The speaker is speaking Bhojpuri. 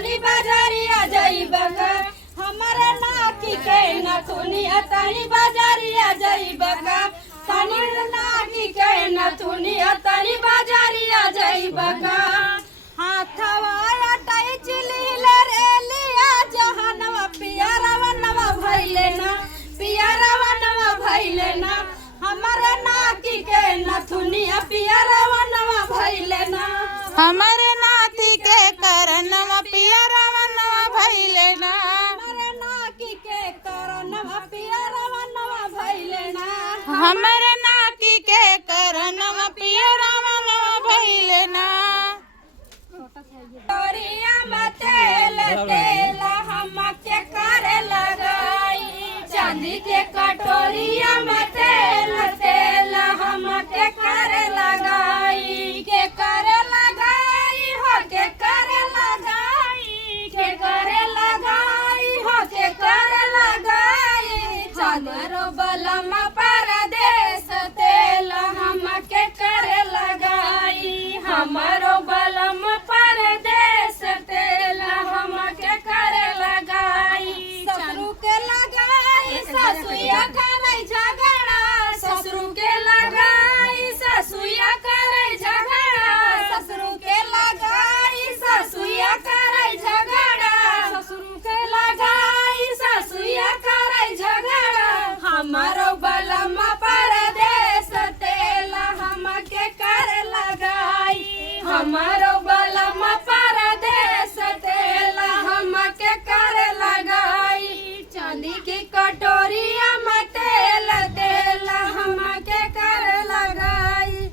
तनी बाजारिया जइबका हमारे नाकी के नथुनिया तनी बाजारिया जइबका तनी नाकी के नथुनिया तनी बाजारिया जइबका हाथवा अटाई चिलीले रेलिया जहनवा पियरवनवा भइले ना पियरवनवा भइले ना हमारे नाकी के नथुनिया पियरवनवा भइले ना हमारे नाती के करनवा पियरवनवा भइले ना हमारे नाकी के करनवा पियरवनवा भइले ना हमारे नाती के करनवा पियरवनवा भइले ना कटोरिया में तेल तेल हमके करे लगाई चांदी के कटोरिया में तेल तेल हमके करे लगाई के करे लगाई हो के करे लगाई के करे लगाई हो के करे लगाई चादरो बलम परदेस तेल हमके करे लगाई हमारो बलम परदेस तेल हमके करे लगाई ससुर के लगाई ससुया करे झगड़ा ससुर के लगाई ससुया करे झगड़ा ससुर के लगाई ससुया करे झगड़ा ससुर के लगाई ससुया करे झगड़ा हमारो बलम परदेस तेल हमके करे लगाई हमारो बलम परदेस तेल हमके करे लगाई चांदी की कटोरिया में तेल तेल हमके करे लगाई